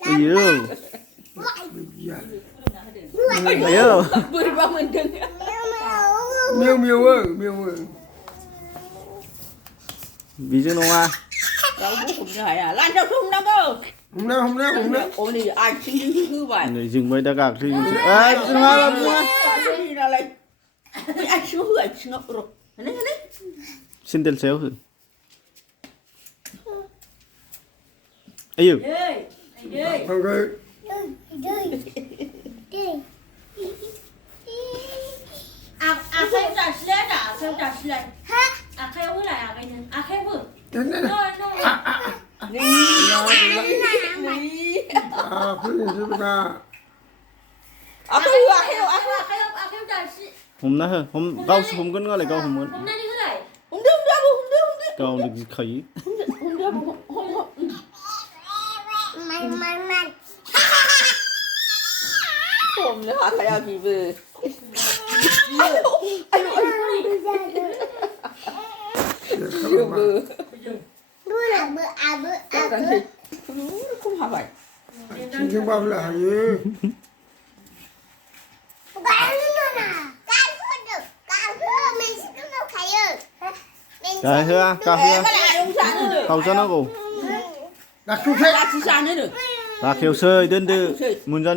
Ayo. Ayo. Bữa bao mình đừng. Miêu ơi. Ví dụ nó à. Đâu bố không phải à, lan đâu không đâu cơ. Hôm nay. Ôi đi ai xin như vậy. Người dừng với ta gạc thì à dừng mà mua. Đi ra lại. Ai xuống hứa xuống ngọc rồi. Này. Xin tên xéo thử. Ayo. Okay. Kêu trả sled à? Kêu trả sled. Kêu với lại cái này. Kêu vừa. Đến. Đi. Cứ gì ba. Kêu trả sled. Hôm nay hôm câu hôm cân lại câu hôm cân. Hôm nay như thế này. Không được. Câu được khẩy. Không được. Hôm nữa hả phải gì về. Không hả vậy. Nhưng bao là gì? Cà phê. Câu cho nó cô. Đặt xuống thế. Đã chỉ sang nữa được. Ta kêu sơi đơn tư. Muốn ra